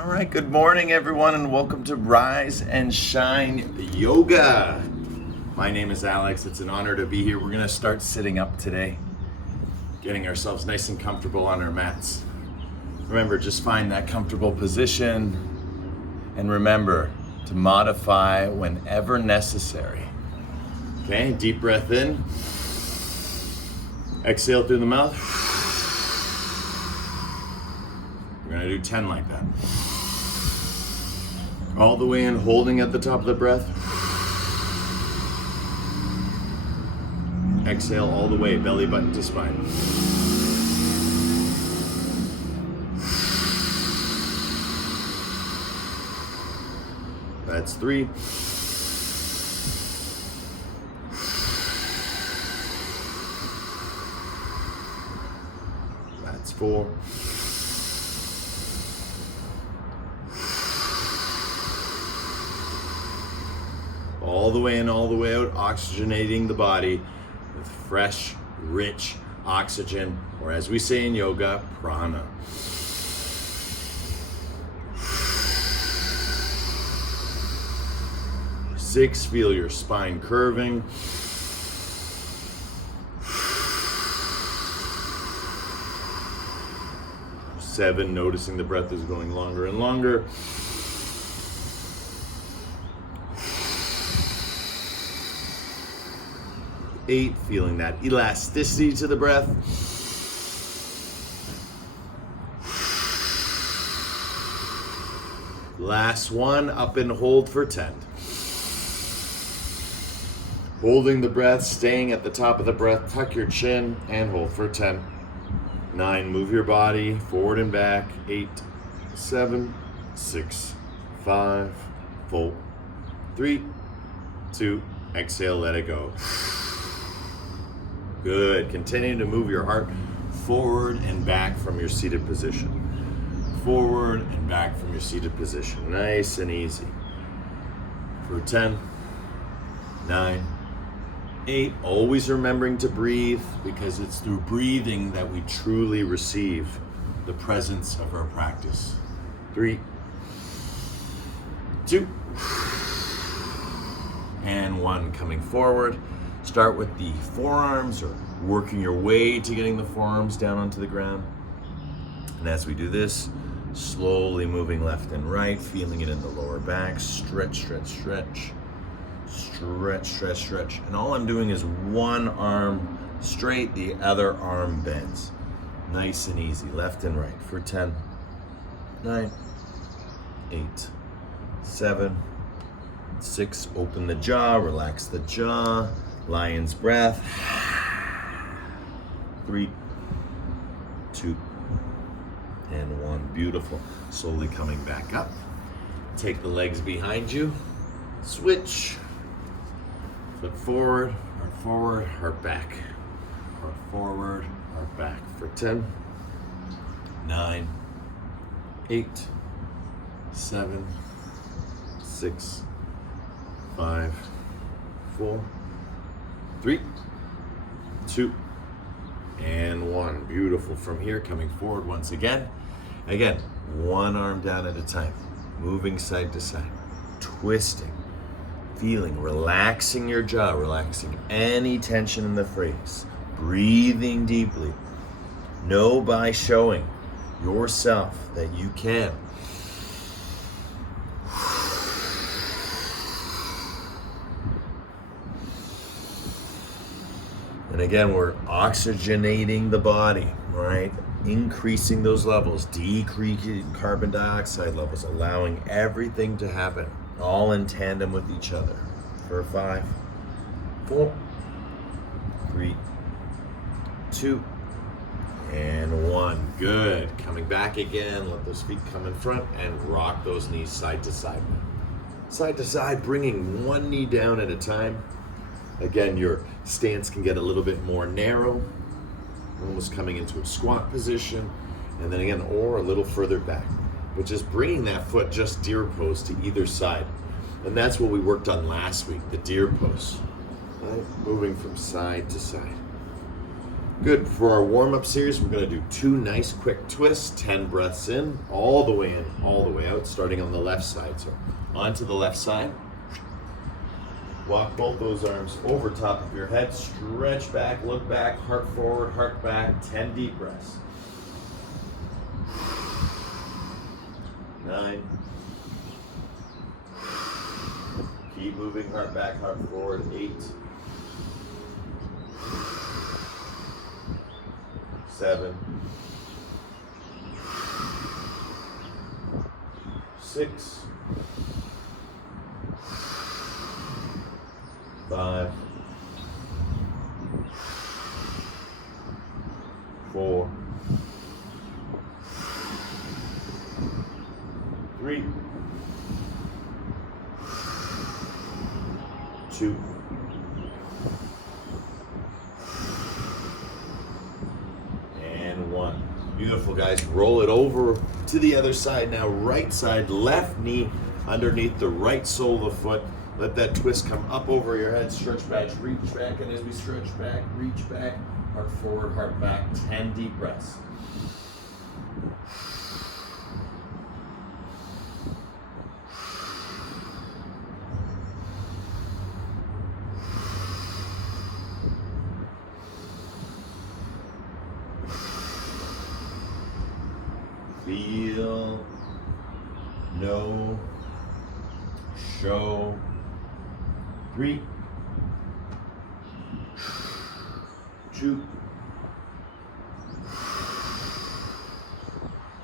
All right, good morning everyone and welcome to Rise and Shine Yoga. My name is Alex. It's an honor to be here. We're gonna start sitting up today, getting ourselves nice and comfortable on our mats. Remember, just find that comfortable position and remember to modify whenever necessary. Okay, deep breath in. Exhale through the mouth. We're gonna do 10 like that. All the way in, holding at the top of the breath. Exhale all the way, belly button to spine. That's 3. That's 4. All the way in, all the way out, oxygenating the body with fresh, rich oxygen, or as we say in yoga, prana. Six, feel your spine curving. Seven, noticing the breath is going longer and longer. 8, feeling that elasticity to the breath. Last one, up and hold for 10. Holding the breath, staying at the top of the breath, tuck your chin and hold for 10. 9, move your body forward and back. 8, 7, 6, 5, 4, 3, 2, exhale, let it go. Good. Continue to move your heart forward and back from your seated position. Forward and back from your seated position. Nice and easy. For 10, 9, 8. Always remembering to breathe, because it's through breathing that we truly receive the presence of our practice. 3, 2, and 1. Coming forward. Start with the forearms, or working your way to getting the forearms down onto the ground. And as we do this, slowly moving left and right, feeling it in the lower back. Stretch, stretch, stretch. Stretch, stretch, stretch. And all I'm doing is one arm straight, the other arm bends. Nice and easy, left and right for 10, 9, 8, 7, 6. Open the jaw, relax the jaw. Lion's breath. 3, 2, and 1. Beautiful. Slowly coming back up. Take the legs behind you. Switch. Foot forward, heart back. Heart forward, heart back for 10, 9, 8, 7, 6, 5, 4, 3, 2, and 1. Beautiful. From here, coming forward once again. Again, one arm down at a time. Moving side to side. Twisting. Feeling, relaxing your jaw, relaxing any tension in the face. Breathing deeply. Know by showing yourself that you can. And again, we're oxygenating the body, right? Increasing those levels, decreasing carbon dioxide levels, allowing everything to happen, all in tandem with each other. For 5, 4, 3, 2, and 1. Good. Coming back again, let those feet come in front and rock those knees side to side. Side to side, bringing one knee down at a time. Again, your stance can get a little bit more narrow, almost coming into a squat position, and then again, or a little further back, but just bringing that foot just deer pose to either side. And that's what we worked on last week, the deer pose, right? Moving from side to side. Good. For our warm-up series, we're going to do 2 nice quick twists, 10 breaths in, all the way in, all the way out, starting on the left side. So onto the left side. Walk both those arms over top of your head, stretch back, look back, heart forward, heart back, 10 deep breaths. 9. Keep moving, heart back, heart forward, 8. 7. 6. 5. 4. 3. 2. And 1. Beautiful, guys. Roll it over to the other side now. Right side, left knee underneath the right sole of the foot. Let that twist come up over your head. Stretch back, reach back, and as we stretch back, reach back, heart forward, heart back. 10 deep breaths. Feel, know, show. 3, 2,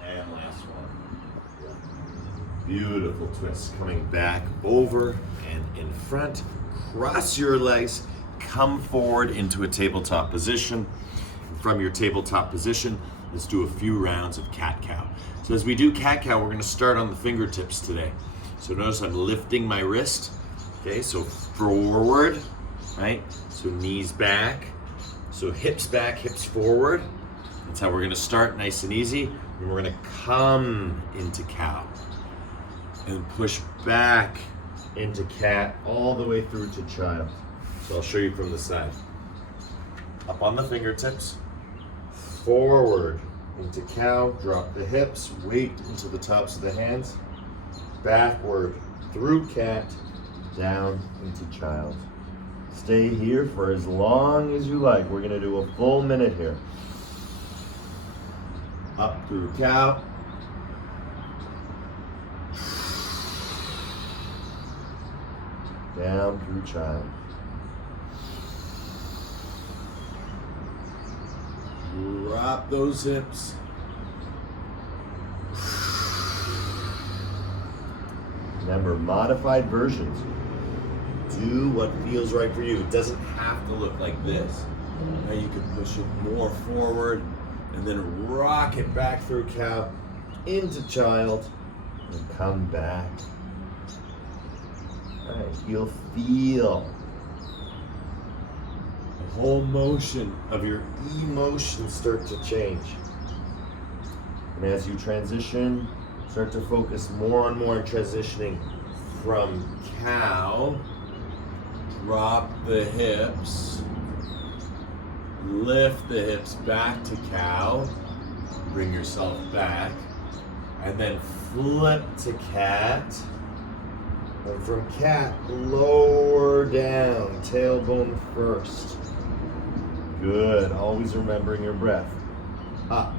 and last one. Beautiful twist. Coming back over and in front. Cross your legs. Come forward into a tabletop position. From your tabletop position, let's do a few rounds of cat-cow. So as we do cat-cow, we're going to start on the fingertips today. So notice I'm lifting my wrist. Okay, so forward, right? So knees back. So hips back, hips forward. That's how we're going to start, nice and easy. And we're going to come into cow. And push back into cat all the way through to child. So I'll show you from the side. Up on the fingertips. Forward into cow, drop the hips, weight into the tops of the hands. Backward through cat, down into child. Stay here for as long as you like. We're going to do a full minute here. Up through cow. Down through child. Drop those hips. Remember, modified versions. Do what feels right for you. It doesn't have to look like this. Now you can push it more forward and then rock it back through cow into child and come back. All right, you'll feel the whole motion of your emotions start to change. And as you transition, start to focus more and more on transitioning from cow. Drop the hips, lift the hips back to cow, bring yourself back, and then flip to cat, and from cat, lower down, tailbone first. Good, always remembering your breath. Up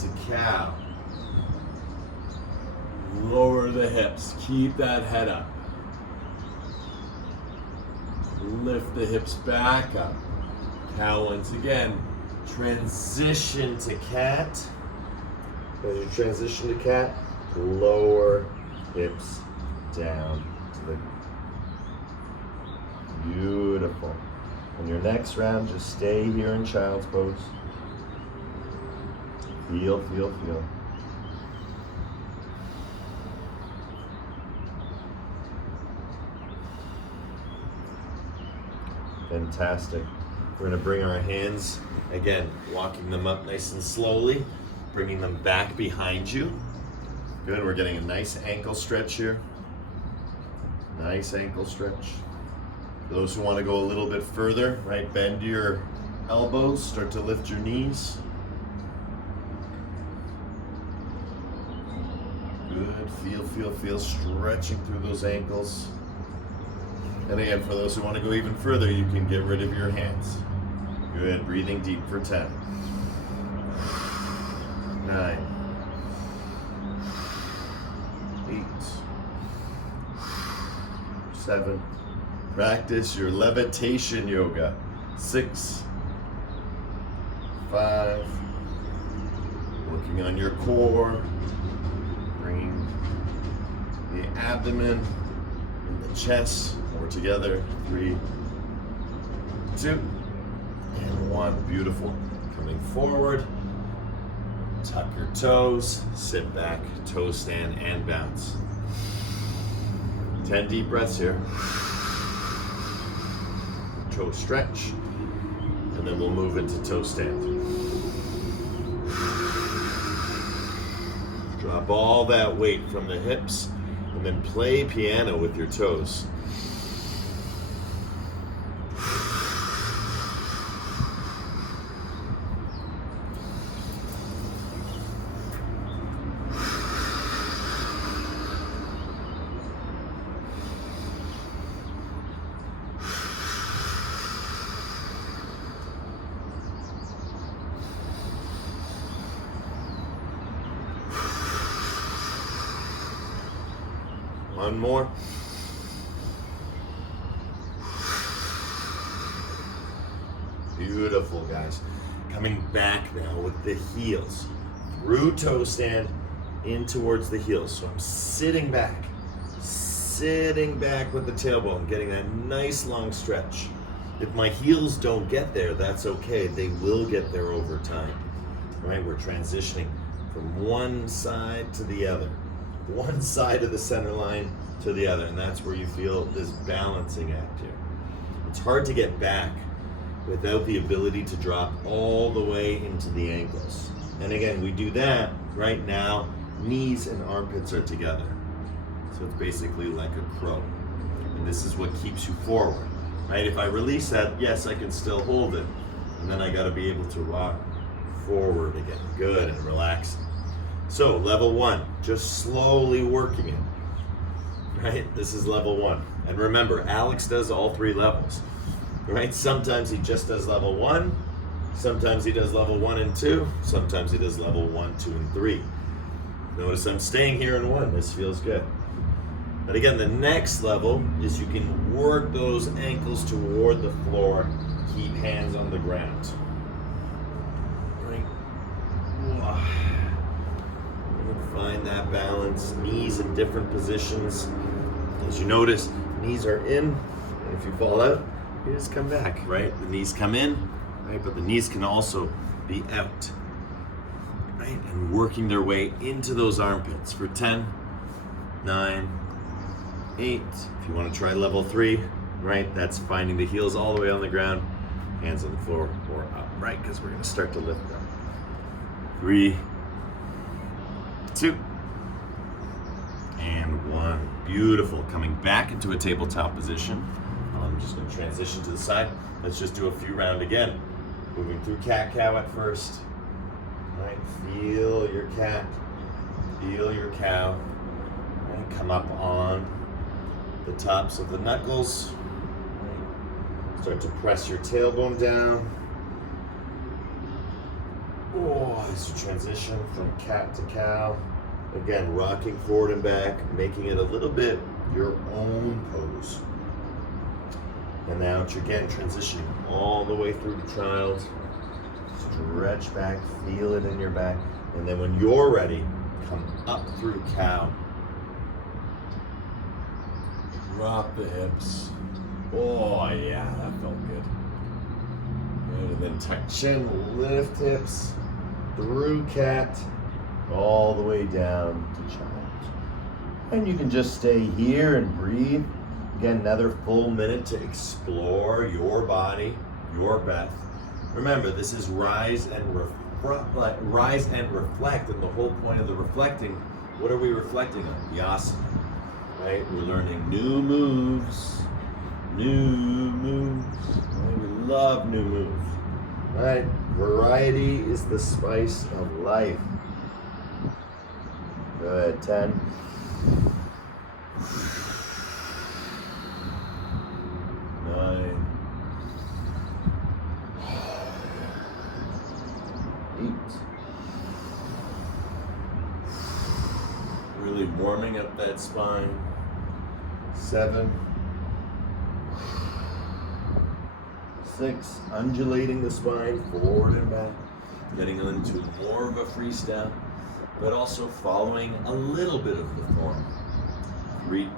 to cow, lower the hips, keep that head up. Lift the hips back up. Cow once again. Transition to cat. As you transition to cat, lower hips down to the beautiful. On your next round, just stay here in child's pose. Feel, feel, feel. Fantastic. We're going to bring our hands, again, walking them up nice and slowly, bringing them back behind you. Good, we're getting a nice ankle stretch here. Nice ankle stretch. Those who want to go a little bit further, right, bend your elbows, start to lift your knees. Good, feel, stretching through those ankles. And again, for those who want to go even further, you can get rid of your hands. Good, breathing deep for 10. 9. 8. 7. Practice your levitation yoga. 6. 5. Working on your core. Bringing the abdomen and the chest more together. 3, 2, and 1. Beautiful. Coming forward. Tuck your toes. Sit back. Toe stand and bounce. 10 deep breaths here. Toe stretch. And then we'll move into toe stand. Drop all that weight from the hips and then play piano with your toes. One more. Beautiful, guys. Coming back now with the heels. Through toe stand, in towards the heels. So I'm sitting back with the tailbone, getting that nice long stretch. If my heels don't get there, that's okay. They will get there over time, right? We're transitioning from one side to the other. One side of the center line to the other, and that's where you feel this balancing act here. It's hard to get back without the ability to drop all the way into the ankles. And again, we do that right now, knees and armpits are together. So it's basically like a crow. And this is what keeps you forward, right? If I release that, yes, I can still hold it. And then I gotta be able to rock forward again. Good, and relaxing. So level 1, just slowly working it, right? This is level 1. And remember, Alex does all 3 levels, right? Sometimes he just does level 1, sometimes he does level 1 and 2, sometimes he does level 1, 2, and 3. Notice I'm staying here in 1, this feels good. And again, the next level is you can work those ankles toward the floor, keep hands on the ground. Right? Find that balance, knees in different positions. As you notice, knees are in, and if you fall out, you just come back, right? The knees come in, right? But the knees can also be out, right? And working their way into those armpits for 10, 9, 8. If you want to try level 3, right? That's finding the heels all the way on the ground, hands on the floor or up, right? Because we're going to start to lift them. 3, 2, and 1. Beautiful. Coming back into a tabletop position. I'm just going to transition to the side. Let's just do a few rounds again. Moving through cat-cow at first. Right. Feel your cat. Feel your cow. Right. Come up on the tops of the knuckles. Right. Start to press your tailbone down. Oh, as you transition from cat to cow. Again, rocking forward and back, making it a little bit your own pose. And now again, transitioning all the way through to child. Stretch back, feel it in your back. And then when you're ready, come up through cow. Drop the hips. Oh yeah, that felt good. And then tuck chin, lift hips, through cat, all the way down to child. And you can just stay here and breathe. Again, another full minute to explore your body, your breath. Remember, this is rise and reflect, and the whole point of the reflecting, what are we reflecting on? The asana, right? We're learning new moves, right? We love new moves. All right, variety is the spice of life. Good, 10. 9. 8. Really warming up that spine. 7. 6. Undulating the spine forward and back. Getting into more of a freestyle, but also following a little bit of the form. 3.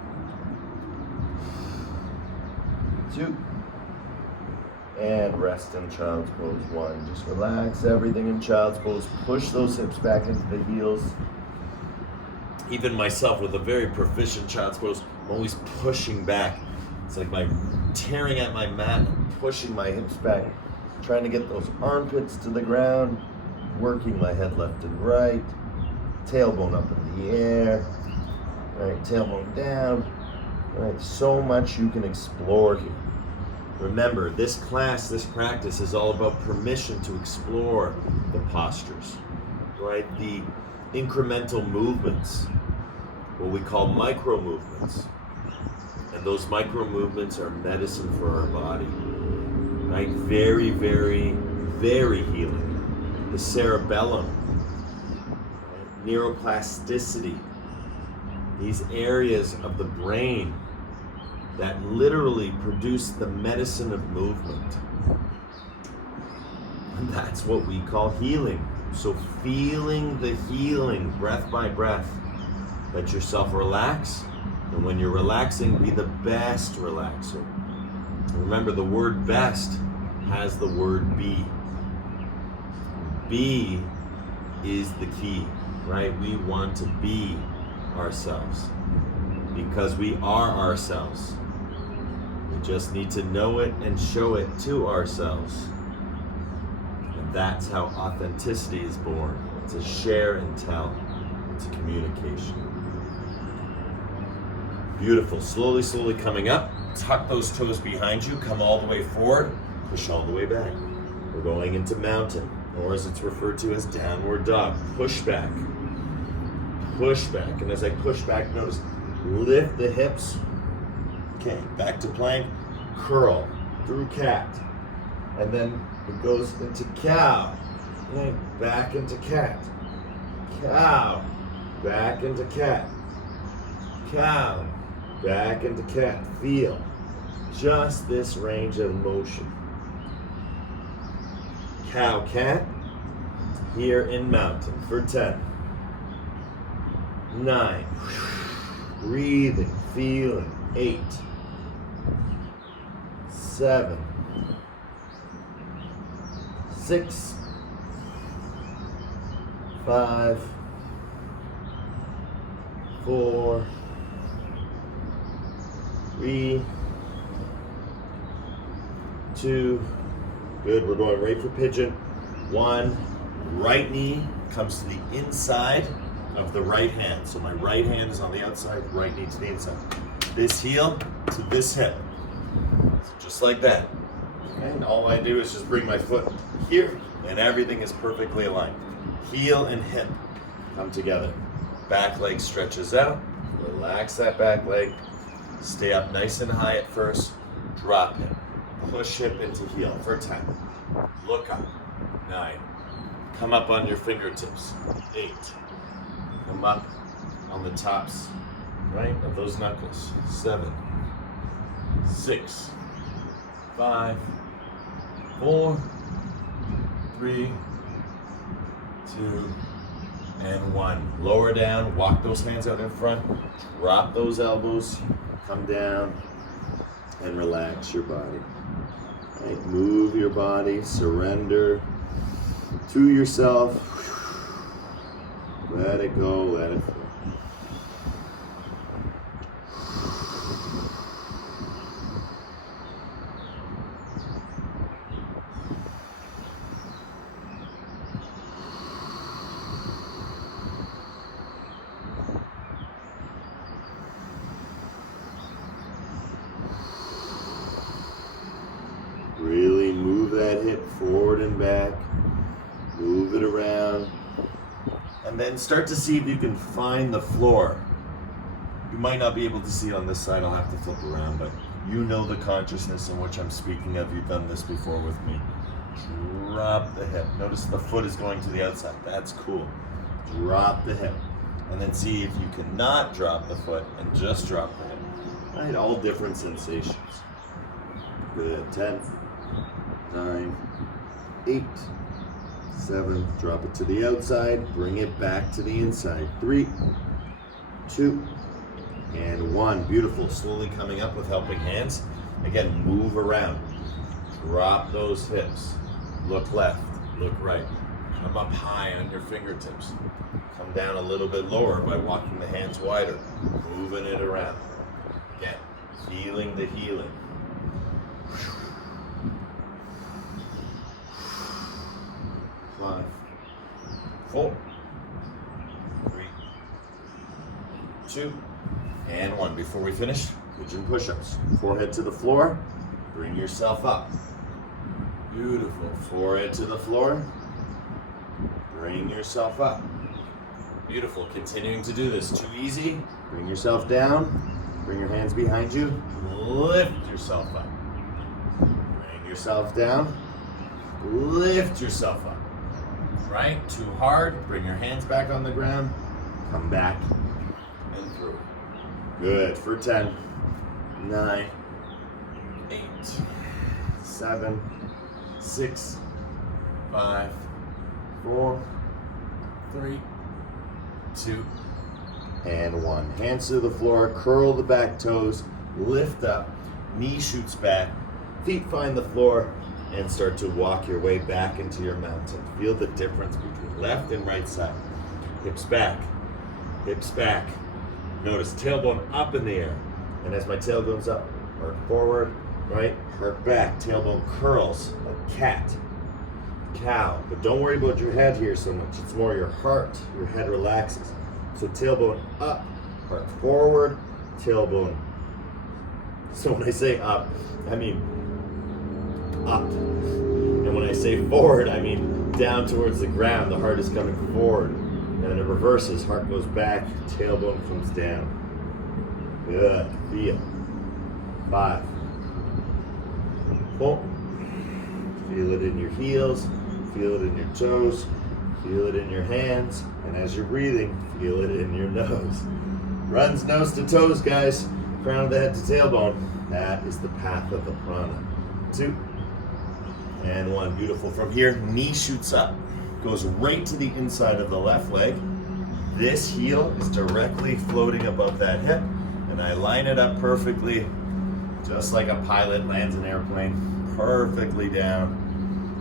2. And rest in child's pose. 1. Just relax everything in child's pose. Push those hips back into the heels. Even myself with a very proficient child's pose, I'm always pushing back. It's like my tearing at my mat, pushing my hips back, trying to get those armpits to the ground, working my head left and right, tailbone up in the air, right, tailbone down. Right, so much you can explore here. Remember, this class, this practice is all about permission to explore the postures, right? The incremental movements, what we call micro movements. And those micro movements are medicine for our body, right? Very, very, very healing. The cerebellum, right? Neuroplasticity, these areas of the brain that literally produce the medicine of movement. And that's what we call healing. So feeling the healing breath by breath. Let yourself relax. And when you're relaxing, be the best relaxer. Remember, the word best has the word be. Be is the key, right? We want to be ourselves because we are ourselves. We just need to know it and show it to ourselves. And that's how authenticity is born. It's a share and tell. It's a communication. Beautiful. Slowly, slowly coming up. Tuck those toes behind you. Come all the way forward. Push all the way back. We're going into mountain, or as it's referred to as downward dog. Push back. Push back. And as I push back, notice, lift the hips. Okay, back to plank. Curl through cat. And then it goes into cow. Right, back into cat. Cow. Back into cat. Cow. Back into cat. Feel just this range of motion. Cow, cat. Here in mountain for 10. 9. Breathing, feeling. 8. 7. 6. 5. 4. 3, 2, good, we're going right for pigeon. 1, right knee comes to the inside of the right hand. So my right hand is on the outside, right knee to the inside. This heel to this hip. So just like that. Okay, and all I do is just bring my foot here and everything is perfectly aligned. Heel and hip come together. Back leg stretches out. Relax that back leg. Stay up nice and high at first, drop hip, push hip into heel for 10. Look up, 9. Come up on your fingertips, 8. Come up on the tops, right, of those knuckles, 7, 6, 5, 4, 3, 2, and 1. Lower down, walk those hands out in front, drop those elbows. Come down and relax your body. Right? Move your body, surrender to yourself. Let it go, let it flow. Really move that hip forward and back. And start to see if you can find the floor. You might not be able to see it on this side, I'll have to flip around, but you know the consciousness in which I'm speaking of. You've done this before with me. Drop the hip. Notice the foot is going to the outside. That's cool. Drop the hip. And then see if you cannot drop the foot and just drop the hip. Right, all different sensations. Good. 10, 9, 8, 7. Drop it to the outside. Bring it back to the inside. 3, 2, and 1. Beautiful. Slowly coming up with helping hands. Again, move around. Drop those hips. Look left. Look right. Come up high on your fingertips. Come down a little bit lower by walking the hands wider. Moving it around. Again, feeling the healing. 5, 4, 3, 2, and 1. Before we finish, pigeon push-ups. Forehead to the floor. Bring yourself up. Beautiful. Forehead to the floor. Bring yourself up. Beautiful. Continuing to do this. Too easy. Bring yourself down. Bring your hands behind you. Lift yourself up. Bring yourself down. Lift yourself up. Right? Too hard. Bring your hands back on the ground. Come back and through. Good. For 10, 9, 8, 7, 6, 5, 4, 3, 2, and 1. Hands to the floor, curl the back toes, lift up, knee shoots back, feet find the floor, and start to walk your way back into your mountain. Feel the difference between left and right side. Hips back, hips back. Notice tailbone up in the air. And as my tail goes up, heart forward, right? Heart back, tailbone curls like cat, cow. But don't worry about your head here so much. It's more your heart. Your head relaxes. So tailbone up, heart forward, tailbone. So when I say up, I mean up. And when I say forward, I mean down towards the ground. The heart is coming forward. And then it reverses. Heart goes back, tailbone comes down. Good. Feel. 5, 4. Feel it in your heels. Feel it in your toes. Feel it in your hands. And as you're breathing, feel it in your nose. Runs nose to toes, guys. Crown of the head to tailbone. That is the path of the prana. 2 and 1. Beautiful. From here, knee shoots up. Goes right to the inside of the left leg. This heel is directly floating above that hip. And I line it up perfectly, just like a pilot lands an airplane, perfectly down.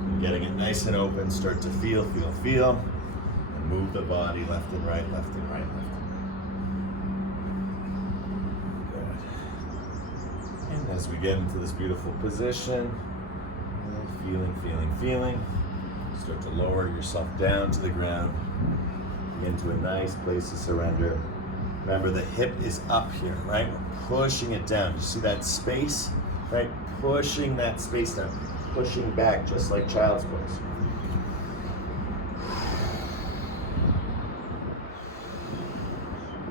And getting it nice and open, start to feel. And move the body left and right, left and right, left and right. Good. And as we get into this beautiful position, feeling, start to lower yourself down to the ground, into a nice place to surrender. Remember, the hip is up here, right? We're pushing it down. You see that space, right? Pushing that space down, pushing back just like child's pose.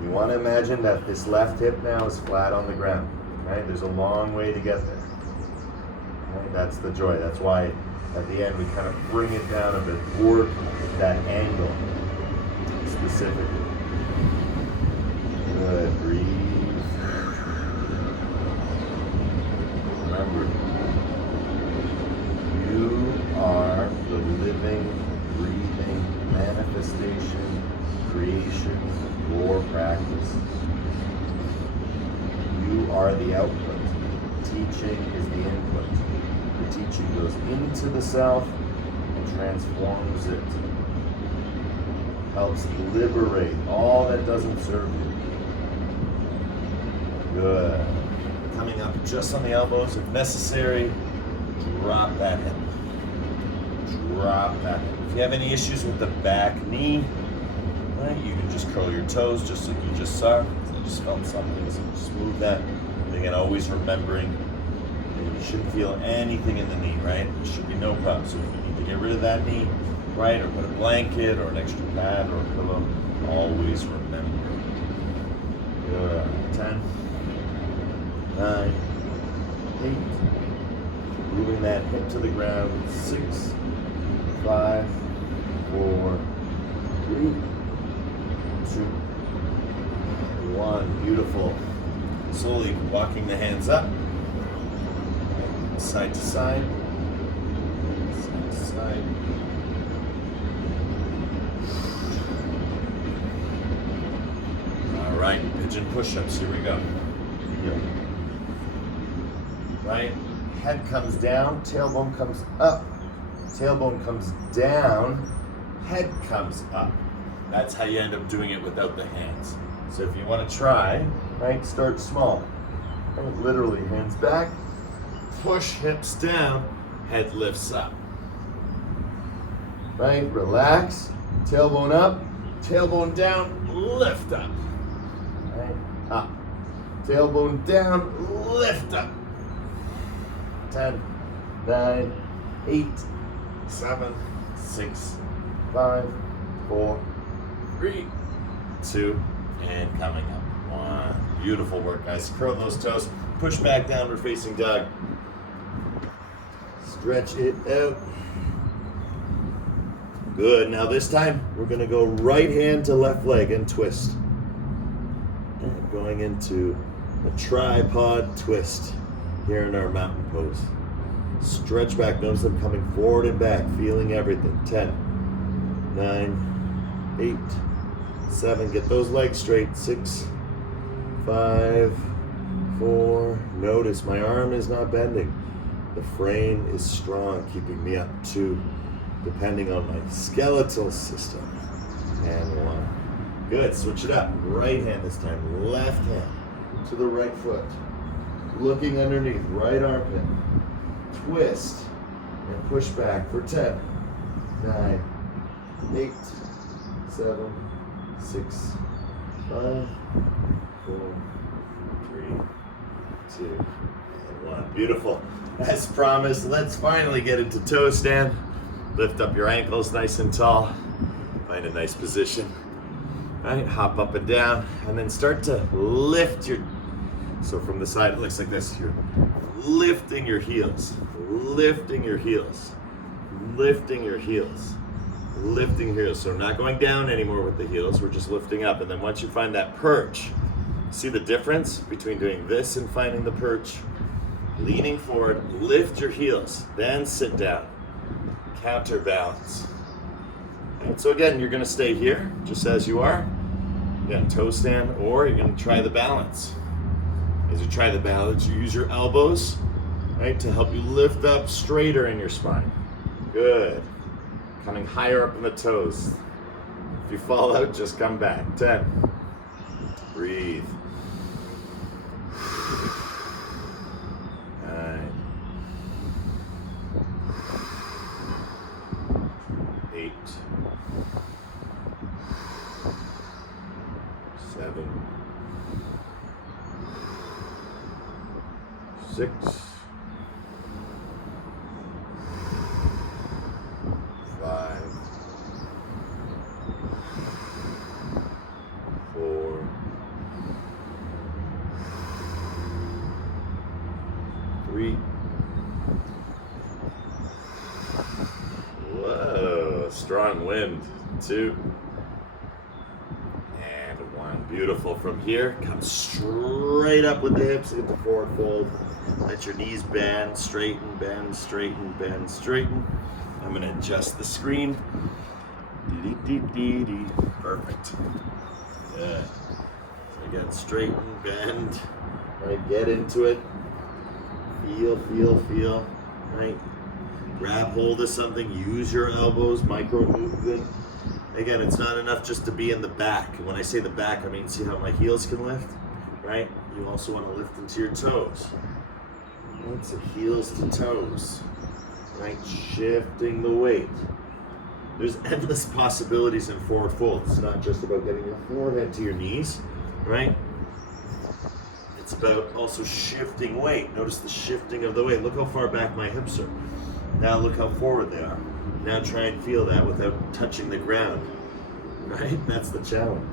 You want to imagine that this left hip now is flat on the ground, right? There's a long way to get there. Right? That's the joy. That's why at the end we kind of bring it down a bit, work that angle specifically. Good. Breathe. Remember, you are the living, breathing manifestation, creation of your practice. You are the output. Teaching is the input. The teaching goes into the self and transforms it. Helps liberate all that doesn't serve you. Good. Coming up just on the elbows if necessary. Drop that hip. Drop that hip. If you have any issues with the back knee, right, you can just curl your toes just like you just saw. I just felt something, so just move that. And again, always remembering that you shouldn't feel anything in the knee, right? There should be no problem. So if you need to get rid of that knee, right? Or put a blanket or an extra pad or a pillow. Always remember. Good. 10, 9, 8. Moving that hip to the ground. 6, 5, 4, 3, 2, 1. Beautiful. Slowly walking the hands up. Side to side. Side to side. All right, pigeon push-ups. Here we go. Right? Head comes down, tailbone comes up. Tailbone comes down, head comes up. That's how you end up doing it without the hands. So if you want to try, right, start small. Literally, hands back, push hips down, head lifts up. Right, relax, tailbone up, tailbone down, lift up. Right, up. Tailbone down, lift up. 10, 9, 8, 7, 6, 5, 4, 3, 2, and coming up. 1. Beautiful work, guys. Curl those toes. Push back, downward facing dog. Stretch it out. Good. Now this time, we're going to go right hand to left leg and twist. And going into a tripod twist here in our mountain pose. Stretch back. Notice them coming forward and back, feeling everything. 10, 9, 8, 7. Get those legs straight. 6, 5, 4. Notice my arm is not bending. The frame is strong, keeping me up. 2, depending on my skeletal system. And 1. Good. Switch it up. Right hand this time. Left hand to the right foot. Looking underneath. Right armpit. Twist. And push back for 10, 9, 8, 7, 6, 5, 4, 3, 2, and 1. Beautiful. As promised, let's finally get into toe stand. Lift up your ankles nice and tall. Find a nice position. All right, hop up and down, and then start to lift your, so from the side it looks like this. You're lifting your heels, lifting your heels, lifting your heels, lifting your heels. So we're not going down anymore with the heels, we're just lifting up. And then once you find that perch, see the difference between doing this and finding the perch? Leaning forward, lift your heels, then sit down, counterbalance. And so again, you're gonna stay here, just as you are. Again, toe stand, or you're gonna try the balance. As you try the balance, you use your elbows, right, to help you lift up straighter in your spine. Good. Coming higher up in the toes. If you fall out, just come back. 10. Breathe. 9. 8. 7. 6. 5. 4. 3. Whoa, strong wind. 2. And 1. Beautiful. From here, come straight up with the hips into forward fold. Let your knees bend, straighten, bend, straighten, bend, straighten. I'm going to adjust the screen. Perfect. Good. So again, straighten, bend, right? Get into it. Feel, feel, feel, right? Grab hold of something, use your elbows, micro movement. Again, it's not enough just to be in the back. When I say the back, I mean, see how my heels can lift, right? You also want to lift into your toes. Right? So heels to toes, right? Shifting the weight. There's endless possibilities in forward fold. It's not just about getting your forehead to your knees, right? It's about also shifting weight. Notice the shifting of the weight. Look how far back my hips are. Now look how forward they are. Now try and feel that without touching the ground. Right? That's the challenge.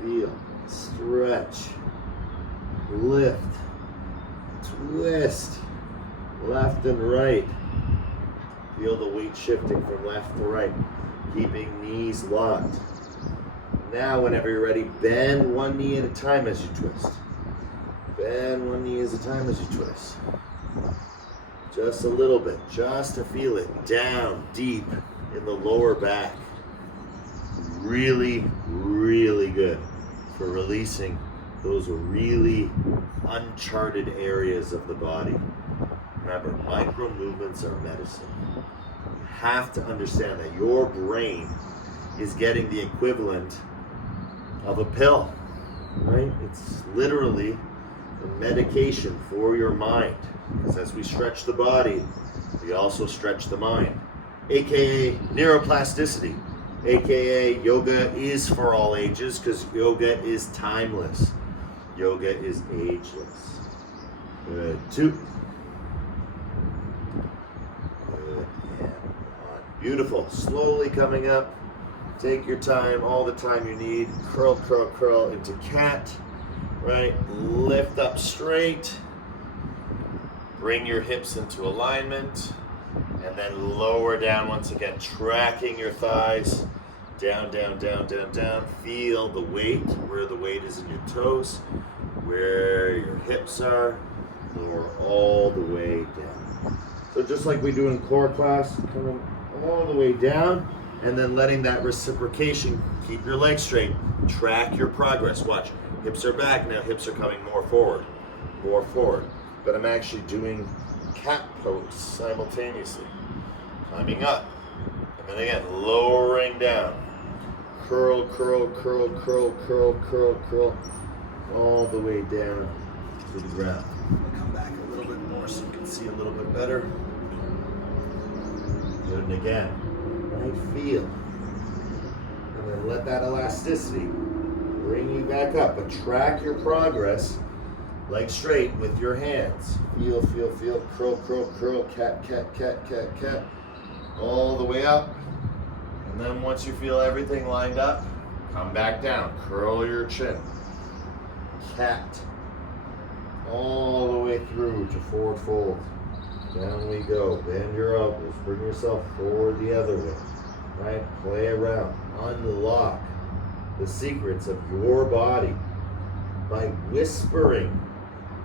Feel, stretch, lift, twist, left and right. Feel the weight shifting from left to right, keeping knees locked. Now, whenever you're ready, bend one knee at a time as you twist. Bend one knee at a time as you twist. Just a little bit, just to feel it down deep in the lower back. Really, really good for releasing those really uncharted areas of the body. Remember, micro movements are medicine. You have to understand that your brain is getting the equivalent of a pill, right? It's literally a medication for your mind. Because as we stretch the body, we also stretch the mind, aka neuroplasticity, aka yoga is for all ages, because yoga is timeless. Yoga is ageless. Good. 2. Good. And 1. Beautiful. Slowly coming up. Take your time, all the time you need. Curl, curl, curl into cat. Right? Lift up straight. Bring your hips into alignment, and then lower down once again, tracking your thighs, down, down, down, down, down. Feel the weight, where the weight is in your toes, where your hips are, lower all the way down. So just like we do in core class, coming all the way down, and then letting that reciprocation, keep your legs straight, track your progress. Watch, hips are back now, hips are coming more forward, more forward. But I'm actually doing cat pose simultaneously. Climbing up, and then again, lowering down. Curl, curl, curl, curl, curl, curl, curl, all the way down to the ground. I'll come back a little bit more so you can see a little bit better. Good, and again, right, feel. And then let that elasticity bring you back up, but track your progress. Legs straight with your hands. Feel, feel, feel. Curl, curl, curl. Cat, cat, cat, cat, cat. All the way up. And then once you feel everything lined up, come back down. Curl your chin. Cat. All the way through to forward fold. Down we go. Bend your elbows. Bring yourself forward the other way. Right? Play around. Unlock the secrets of your body by whispering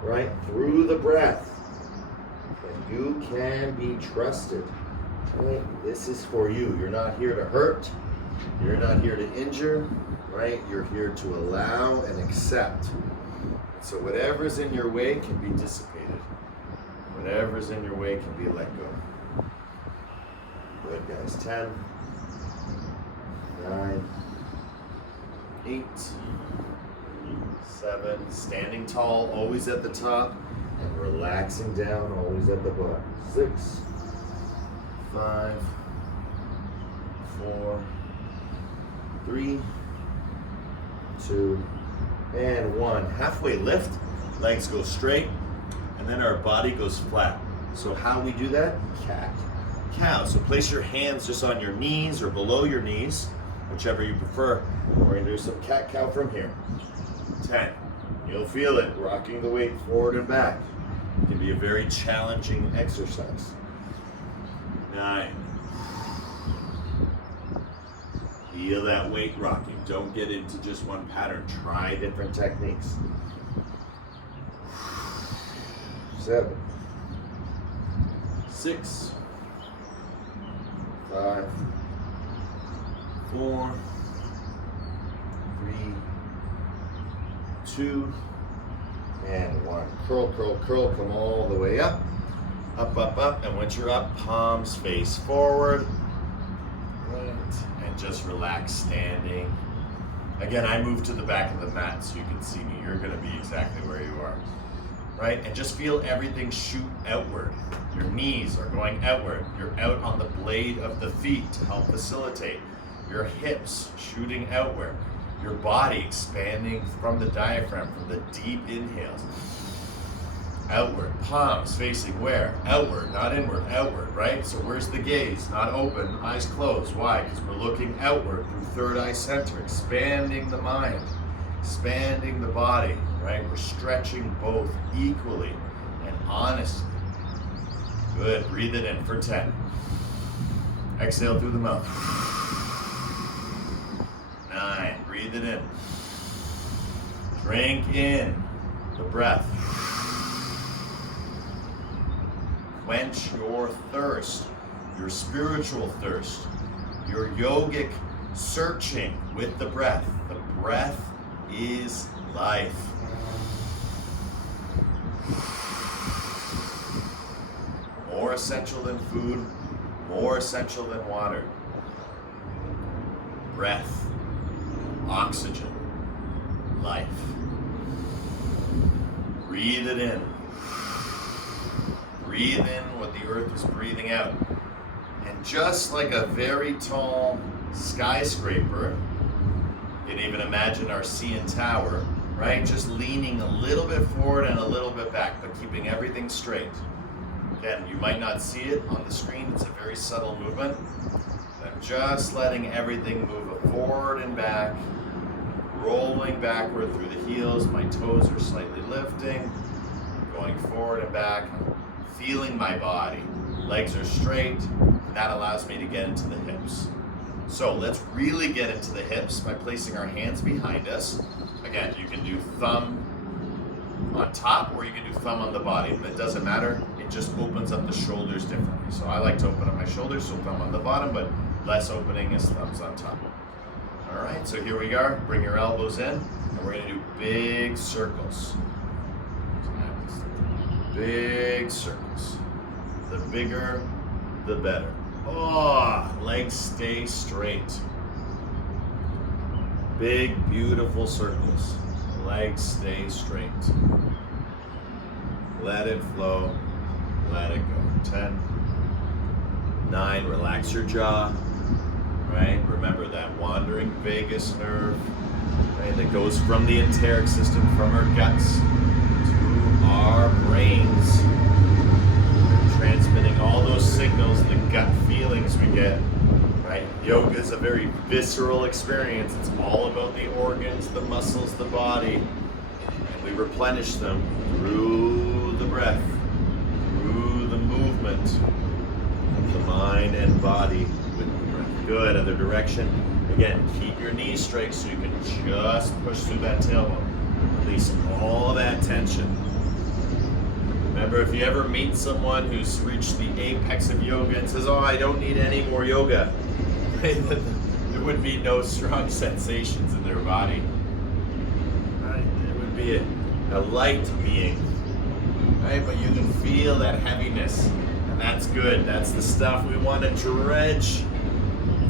right through the breath. And you can be trusted. Right? This is for you. You're not here to hurt. You're not here to injure. Right? You're here to allow and accept. So whatever's in your way can be dissipated. Whatever's in your way can be let go. Good, guys. 10, 9, 8, 7, standing tall, always at the top, and relaxing down, always at the bottom. 6, 5, 4, 3, 2, and 1. Halfway lift, legs go straight, and then our body goes flat. So how we do that? Cat, cow. So place your hands just on your knees or below your knees, whichever you prefer. We're going to do some cat cow from here. 10. You'll feel it, rocking the weight forward and back. It can be a very challenging exercise. 9. Feel that weight rocking. Don't get into just one pattern. Try different techniques. 7, 6, 5, 4, 3, 2, and 1. Curl, curl, curl. Come all the way up. Up, up, up. And once you're up, palms face forward. Right. And just relax standing. Again, I move to the back of the mat so you can see me. You're going to be exactly where you are. Right? And just feel everything shoot outward. Your knees are going outward. You're out on the blade of the feet to help facilitate. Your hips shooting outward. Your body expanding from the diaphragm, from the deep inhales. outward. Palms facing where? Outward, not inward, outward, right? So where's the gaze? Not open, eyes closed. Why? Because we're looking outward through third eye center, expanding the mind, expanding the body, right? We're stretching both equally and honestly. Good, breathe it in for 10. Exhale through the mouth. 9, breathe it in. Drink in the breath. Quench your thirst, your spiritual thirst, your yogic searching with the breath. The breath is life. More essential than food, more essential than water. Breath, oxygen, life. Breathe it in. Breathe in what the earth is breathing out. And just like a very tall skyscraper, you can even imagine our CN Tower, right? Just leaning a little bit forward and a little bit back, but keeping everything straight. Again, you might not see it on the screen. It's a very subtle movement. I'm just letting everything move forward and back, rolling backward through the heels. My toes are slightly lifting, going forward and back, feeling my body. Legs are straight, and that allows me to get into the hips. So let's really get into the hips by placing our hands behind us. Again, you can do thumb on top or you can do thumb on the body. It doesn't matter. It just opens up the shoulders differently. So I like to open up my shoulders, so thumb on the bottom, but less opening is thumbs on top. All right, so here we are. Bring your elbows in, and we're going to do big circles. Big circles. The bigger, the better. Oh, legs stay straight. Big, beautiful circles. Legs stay straight. Let it flow. Let it go. 10, 9, relax your jaw. Right? Remember that wandering vagus nerve, right? That goes from the enteric system, from our guts to our brains. Transmitting all those signals, the gut feelings we get, right? Yoga is a very visceral experience. It's all about the organs, the muscles, the body. And we replenish them through the breath, through the movement of the mind and body with the breath. Good, other direction. Again, keep your knees straight so you can just push through that tailbone. Release all that tension. Remember, if you ever meet someone who's reached the apex of yoga and says, oh, I don't need any more yoga, right? There would be no strong sensations in their body. Right? It would be a light being, right? But you can feel that heaviness, and that's good. That's the stuff we want to dredge.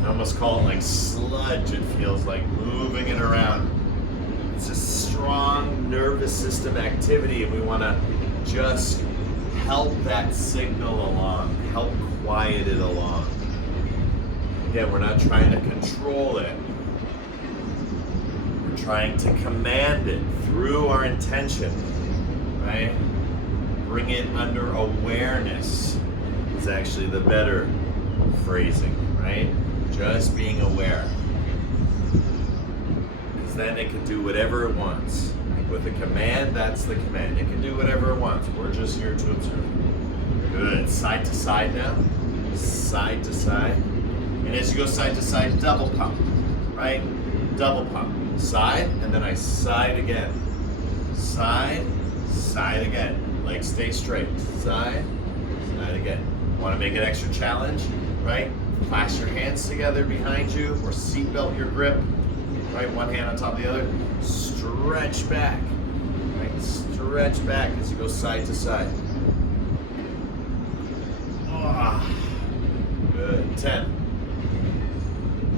I almost call it like sludge. It feels like moving it around. It's a strong nervous system activity, and we want to just help that signal along, help quiet it along. Again, we're not trying to control it. We're trying to command it through our intention, right? Bring it under awareness is actually the better phrasing, right? Just being aware. Because then it can do whatever it wants. With a command, that's the command. It can do whatever it wants. We're just here to observe. Good. Side to side now. Side to side. And as you go side to side, double pump. Right? Double pump. Side, and then I side again. Side, side again. Legs stay straight. Side, side again. Want to make it extra challenge? Right? Clasp your hands together behind you or seatbelt your grip. Right? One hand on top of the other. Stretch back. Right? Stretch back as you go side to side. Oh, good. 10,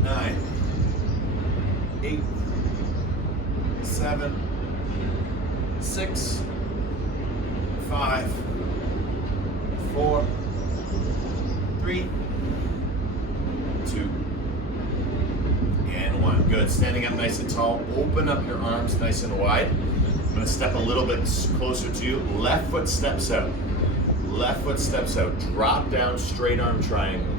9, 8, 7, 6, 5, 4, 3, 2, and 1. Good. Standing up nice and tall. Open up your arms nice and wide. I'm gonna step a little bit closer to you. Left foot steps out. Left foot steps out. Drop down, straight arm triangle.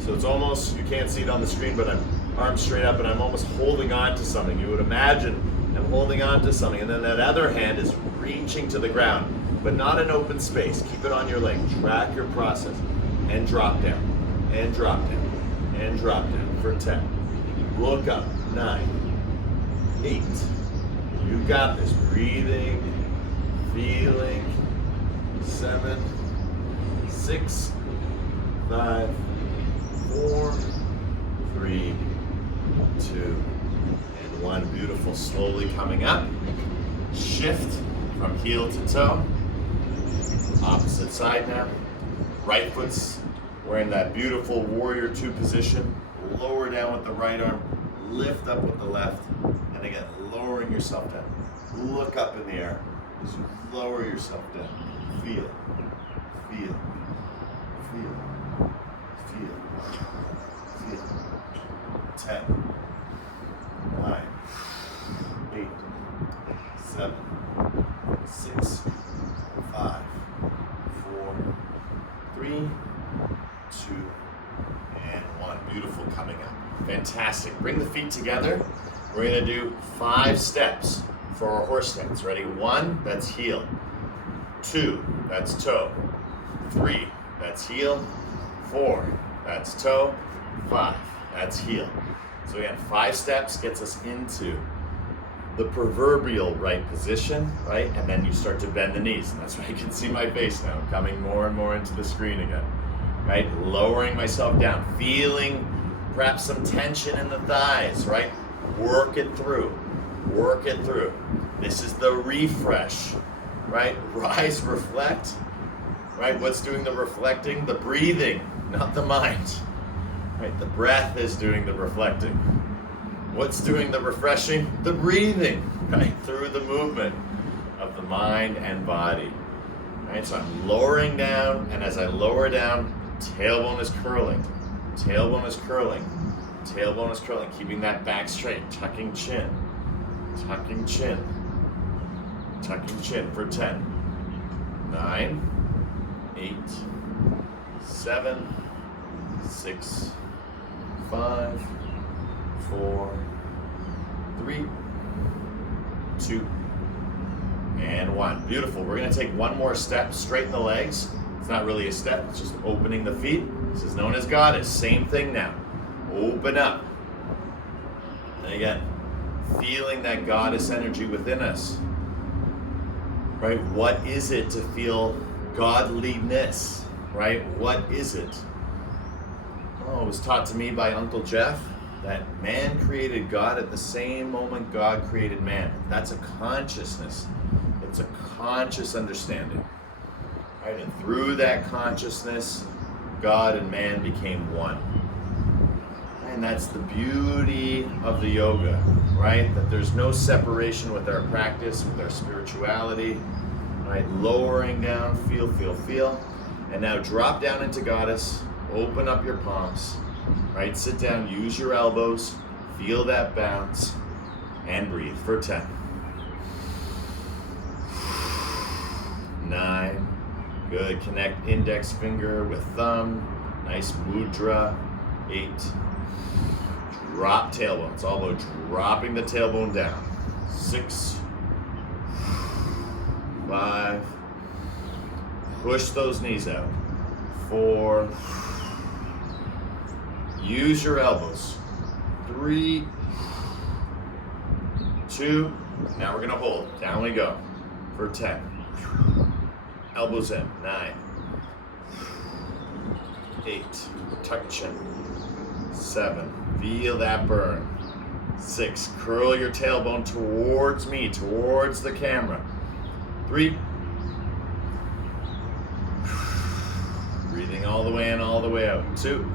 So it's almost, you can't see it on the screen, but I'm arms straight up and I'm almost holding on to something. You would imagine I'm holding on to something. And then that other hand is reaching to the ground, but not an open space. Keep it on your leg. Track your process. And drop down. And drop down. And drop down for 10. Look up. 9. 8. You got this. Breathing. Feeling. 7. 6. 5. 4. 3. 2. And 1. Beautiful. Slowly coming up. Shift from heel to toe. Opposite side now. Right foot's wearing that beautiful warrior 2 position. Lower down with the right arm. Lift up with the left. And again, lowering yourself down. Look up in the air. As you lower yourself down. Feel. Feel. Feel. Feel. Feel. 10. 9. 8. 7. 6. 5. 4. 3. 2. And 1. Beautiful coming up. Fantastic. Bring the feet together. We're going to do 5 steps for our horse stance. Ready? 1, that's heel. 2, that's toe. 3, that's heel. 4, that's toe. 5, that's heel. So again, 5 steps gets us into the proverbial right position, right? And then you start to bend the knees. And that's why you can see my face now, coming more and more into the screen again, right? Lowering myself down, feeling perhaps some tension in the thighs, right? Work it through, work it through. This is the refresh, right? Rise, reflect, right? What's doing the reflecting? The breathing, not the mind, right? The breath is doing the reflecting. What's doing the refreshing? The breathing, right? Through the movement of the mind and body, right? So I'm lowering down, and as I lower down, tailbone is curling, tailbone is curling, tailbone is curling, keeping that back straight, tucking chin, tucking chin, tucking chin for 10, 9, 8, 7, 6, 5, 4, 3, 2, and 1. Beautiful. We're going to take one more step. Straighten the legs. It's not really a step. It's just opening the feet. This is known as goddess. Same thing now. Open up. And again, feeling that goddess energy within us. Right? What is it to feel godliness? Right? What is it? Oh, it was taught to me by Uncle Jeff that man created God at the same moment God created man. That's a consciousness. It's a conscious understanding. Right? And through that consciousness, God and man became one. And that's the beauty of the yoga, right? That there's no separation with our practice, with our spirituality, right? Lowering down, feel, feel, feel. And now drop down into goddess, open up your palms, right? Sit down, use your elbows, feel that bounce, and breathe for 10. 9, good, connect index finger with thumb, nice mudra. 8, drop tailbone, it's all about dropping the tailbone down. 6, 5, push those knees out. 4, use your elbows. 3, 2, now we're gonna hold, down we go for 10. Elbows in, 9, 8, tuck chin, 7, feel that burn, 6, curl your tailbone towards me, towards the camera, 3, breathing all the way in, all the way out, 2,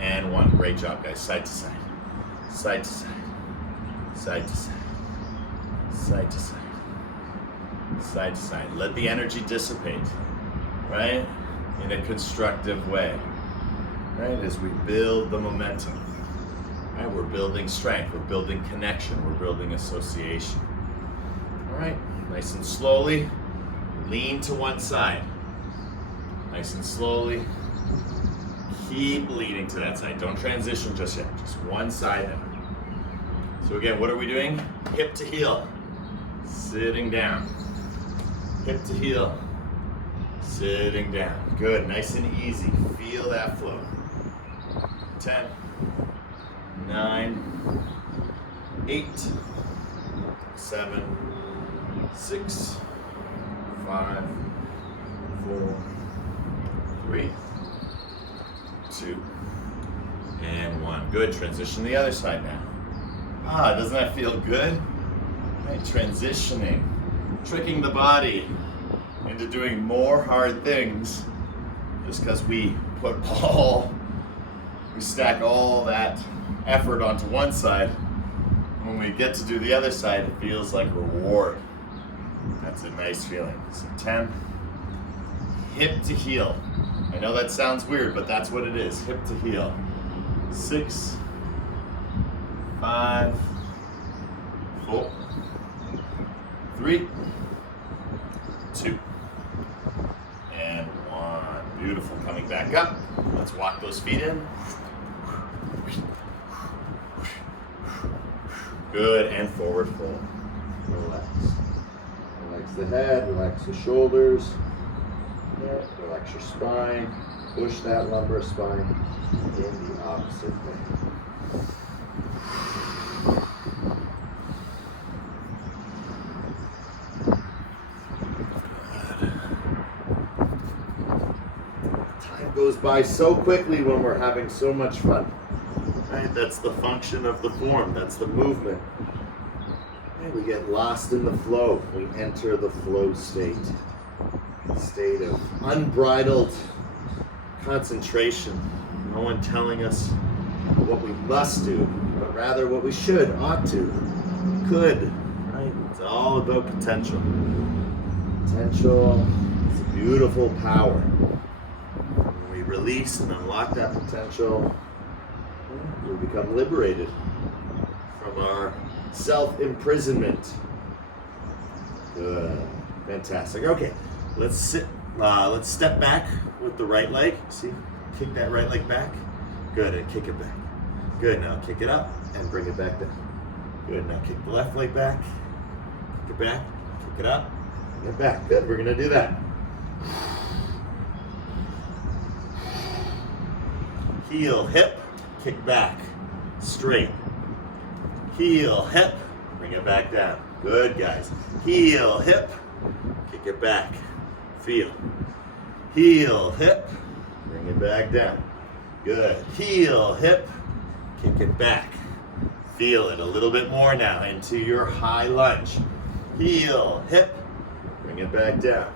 and 1, great job guys, side to side, side to side, side to side, side to side, side to side. Let the energy dissipate, right? In a constructive way, right? As we build the momentum, Right, we're building strength, we're building connection, we're building association. All right, nice and slowly, lean to one side. Nice and slowly, keep leaning to that side. Don't transition just yet, just one side now. So again, what are we doing? Hip to heel, sitting down. Hip to heel, sitting down. Good, nice and easy. Feel that flow. 10, 9, 8, 7, 6, 5, 4, 3, 2, and 1. Good, transition to the other side now. Doesn't that feel good? Right, transitioning, tricking the body into doing more hard things just because we stack all that effort onto one side. When we get to do the other side, it feels like reward. That's a nice feeling. So 10, hip to heel. I know that sounds weird, but that's what it is, hip to heel. 6, 5, 4, 3, 2, and 1. Beautiful. Coming back up. Let's walk those feet in. Good, and forward fold. Relax. Relax the head, relax the shoulders. Yeah, relax your spine. Push that lumbar spine in the opposite way. Time goes by so quickly when we're having so much fun. Right? That's the function of the form. That's the movement. Right? We get lost in the flow. We enter the flow state. State of unbridled concentration. No one telling us what we must do, but rather what we should, ought to, could. Right? It's all about potential. Potential is a beautiful power. When we release and unlock that potential, we become liberated from our self-imprisonment. Good. Fantastic. Okay, let's sit. Let's step back with the right leg. See, kick that right leg back. Good, and kick it back. Good, now kick it up and bring it back down. Good, now kick the left leg back. Kick it back, kick it up, bring it back. Good, we're gonna do that. Heel, hip, kick back, straight. Heel, hip, bring it back down. Good, guys. Heel, hip, kick it back. Feel. Heel, hip, bring it back down. Good. Heel, hip, kick it back. Feel it a little bit more now into your high lunge. Heel, hip, bring it back down.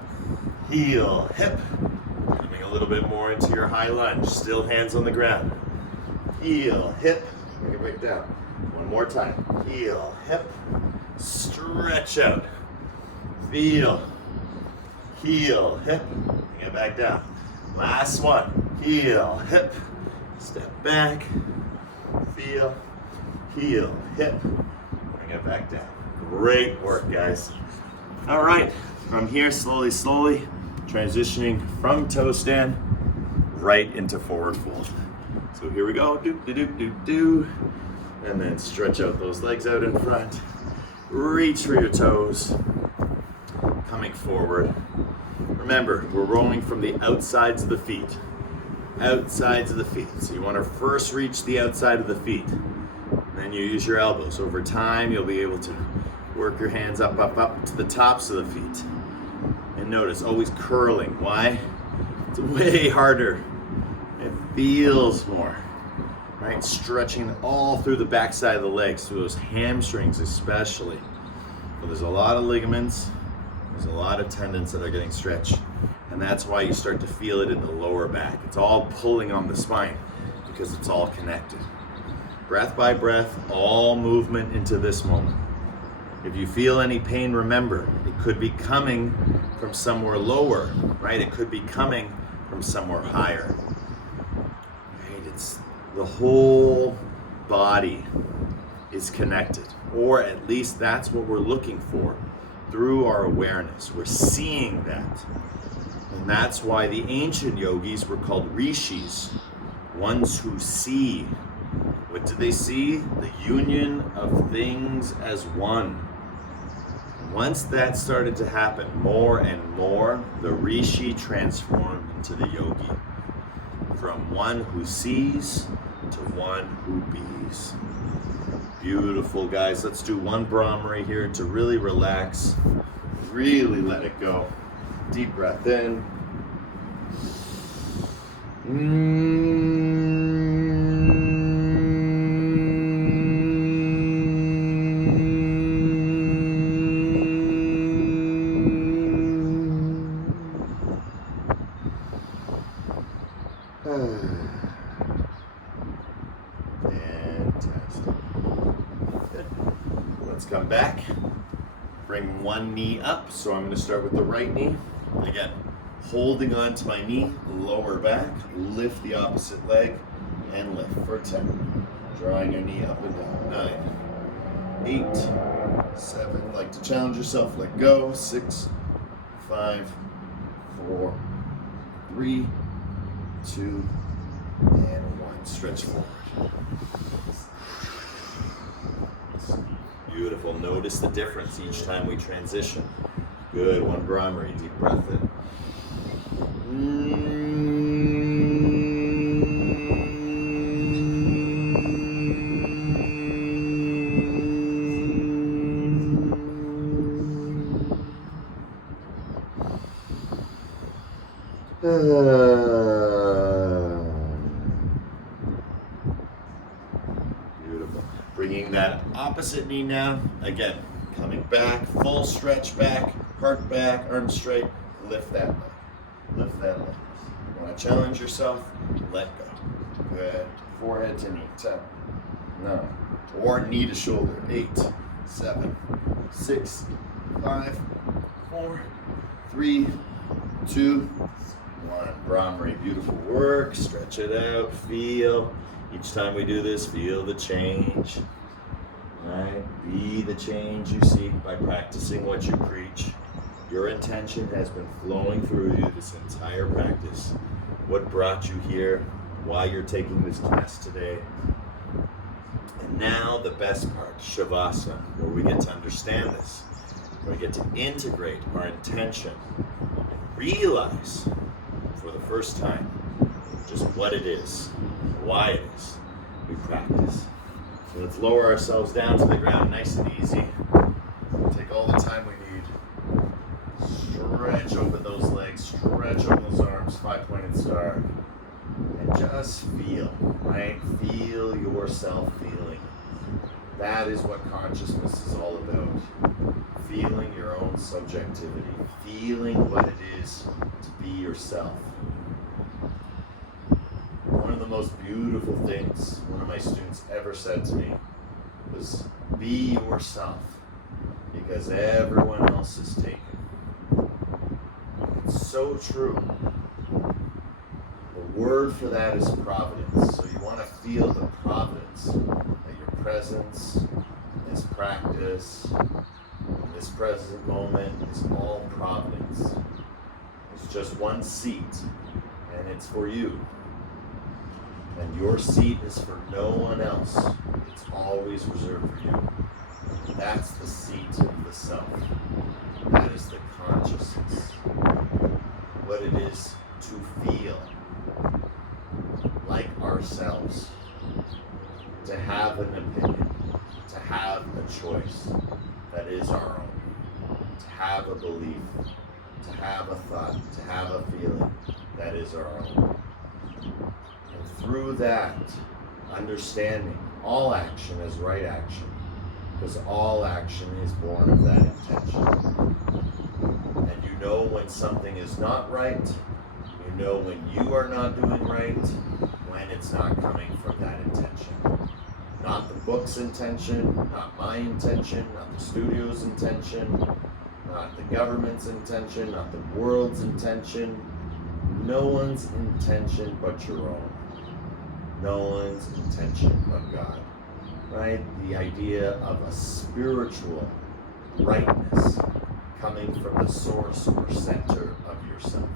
Heel, hip, coming a little bit more into your high lunge. Still hands on the ground. Heel, hip, bring it back down. One more time. Heel, hip, stretch out. Feel. Heel, hip, bring it back down. Last one. Heel, hip, step back. Feel. Heel, hip, bring it back down. Great work, guys. All right, from here, slowly, transitioning from toe stand right into forward fold. So here we go, do. And then stretch out those legs out in front. Reach for your toes. Coming forward. Remember, we're rolling from the outsides of the feet. Outsides of the feet. So you want to first reach the outside of the feet. Then you use your elbows. Over time, you'll be able to work your hands up to the tops of the feet. And notice, always curling. Why? It's way harder. It feels more. Right? Stretching all through the backside of the legs, through those hamstrings especially. So there's a lot of ligaments. There's a lot of tendons that are getting stretched. And that's why you start to feel it in the lower back. It's all pulling on the spine because it's all connected. Breath by breath, all movement into this moment. If you feel any pain, remember, it could be coming from somewhere lower, right? It could be coming from somewhere higher. Right? It's the whole body is connected, or at least that's what we're looking for through our awareness. We're seeing that. And that's why the ancient yogis were called rishis, ones who see. What did they see? The union of things as one. Once that started to happen more and more, the rishi transformed into the yogi. From one who sees to one who bees. Beautiful, guys. Let's do one Brahmari here to really relax, really let it go. Deep breath in. Fantastic. Good. Let's come back. Bring one knee up. So I'm going to start with the right knee. Again, holding on to my knee, lower back, lift the opposite leg, and lift for 10. Drawing your knee up and down. 9, 8, 7. Like to challenge yourself. Let go. 6, 5, 4, 3, 2, and 1. Stretch forward. Beautiful. Notice the difference each time we transition. Good. One Brahmari. Deep breath in. Beautiful. Bringing that opposite knee now. Again, coming back, full stretch back, heart back, arms straight. Lift that leg. Lift that leg. You want to challenge yourself? Let go. Good. Forehead to knee. 10, 9, or knee to shoulder. 8, 7, 6, 5, 4, 3, 2, 1. Brahmari. Beautiful work. Stretch it out. Feel. Each time we do this, feel the change. Right? Be the change you seek by practicing what you preach. Your intention has been flowing through you this entire practice. What brought you here? Why you're taking this class today. And now the best part, Shavasana, where we get to understand this. Where we get to integrate our intention and realize for the first time just what it is, why it is we practice. So let's lower ourselves down to the ground nice and easy. Take all the time we need. Stretch open those legs, stretch open those arms, 5-pointed star. And just feel, right? Feel yourself feeling. That is what consciousness is all about. Feeling your own subjectivity. Feeling what it is to be yourself. One of the most beautiful things one of my students ever said to me was, be yourself, because everyone else is taken. It's so true. The word for that is providence. So you want to feel the providence that your presence, this practice, in this present moment is all providence. It's just one seat, and it's for you. And your seat is for no one else. It's always reserved for you. That's the seat of the self. That is the consciousness. What it is to feel like ourselves. To have an opinion. To have a choice that is our own. To have a belief. To have a thought. To have a feeling that is our own. And through that, understanding all action is right action, because all action is born of that intention. And you know when something is not right, you know when you are not doing right, when it's not coming from that intention. Not the book's intention, not my intention, not the studio's intention, not the government's intention, not the world's intention. No one's intention but your own. No one's intention but God. right? The idea of a spiritual rightness coming from the source or center of yourself.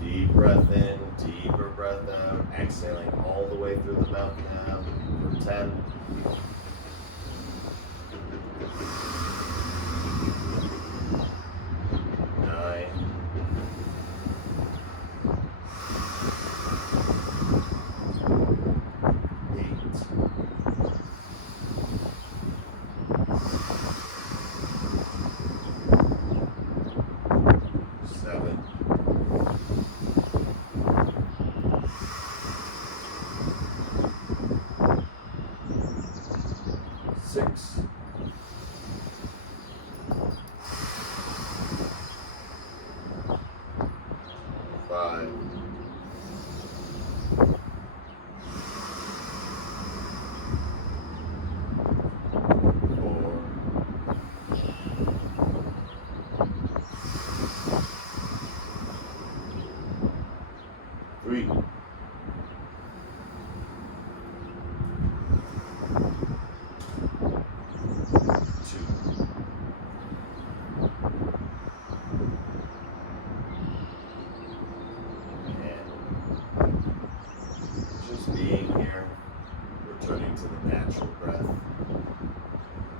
Deep breath in, deeper breath out, exhaling all the way through the mouth now for 10. 9. 8. 7. 6. 5. 4. 3. 2. Just being here, returning to the natural breath,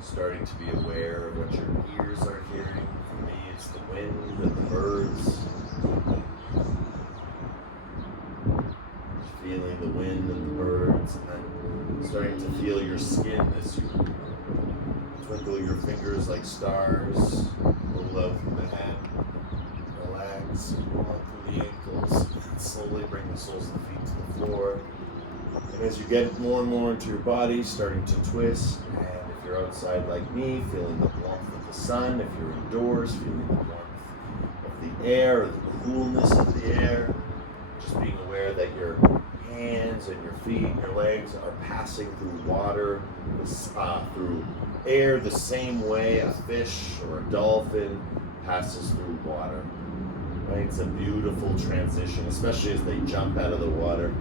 starting to be aware of what your ears are hearing. For me, it's the wind and the birds. Feeling the wind and the birds, and then starting to feel your skin as you twinkle your fingers like stars, roll out from the head, relax, roll up through the ankles, and slowly bring the soles of the feet to the floor. And as you get more and more into your body, starting to twist, and if you're outside like me, feeling the warmth of the sun, if you're indoors, feeling the warmth of the air, or the coolness of the air, just being aware that your hands and your feet and your legs are passing through water, through air the same way a fish or a dolphin passes through water. Right? It's a beautiful transition, especially as they jump out of the water.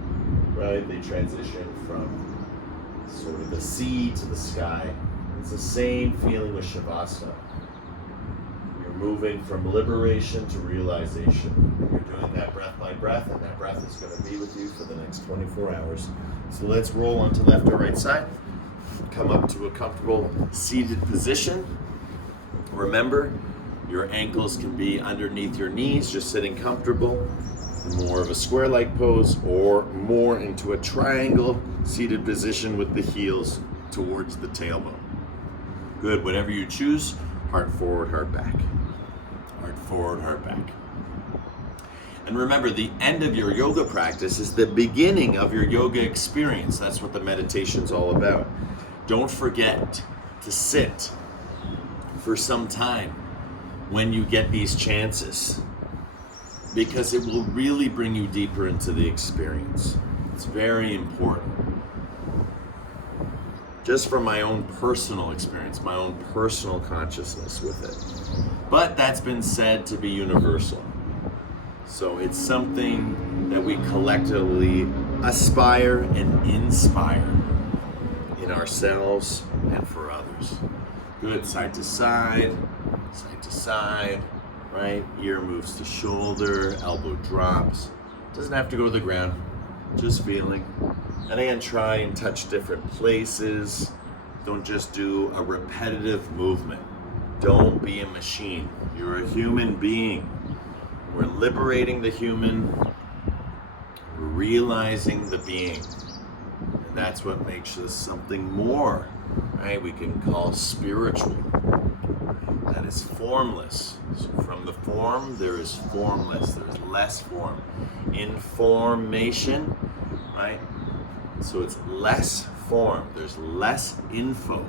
Right? They transition from sort of the sea to the sky. It's the same feeling with Shavasana. You're moving from liberation to realization. You're doing that breath by breath, and that breath is going to be with you for the next 24 hours. So let's roll onto left or right side. Come up to a comfortable seated position. Remember, your ankles can be underneath your knees, just sitting comfortable. More of a square-like pose, or more into a triangle seated position with the heels towards the tailbone. Good, whatever you choose, heart forward, heart back. Heart forward, heart back. And remember, the end of your yoga practice is the beginning of your yoga experience. That's what the meditation's all about. Don't forget to sit for some time when you get these chances, because it will really bring you deeper into the experience. It's very important. Just from my own personal experience, my own personal consciousness with it. But that's been said to be universal. So it's something that we collectively aspire and inspire in ourselves and for others. Good, side to side, right? Ear moves to shoulder, elbow drops. Doesn't have to go to the ground, just feeling. And again, try and touch different places. Don't just do a repetitive movement. Don't be a machine. You're a human being. We're liberating the human, we're realizing the being. And that's what makes this something more, right? We can call spiritual. That is formless. So from the form, there is formless. There's less form. Information, right? So it's less form. There's less info,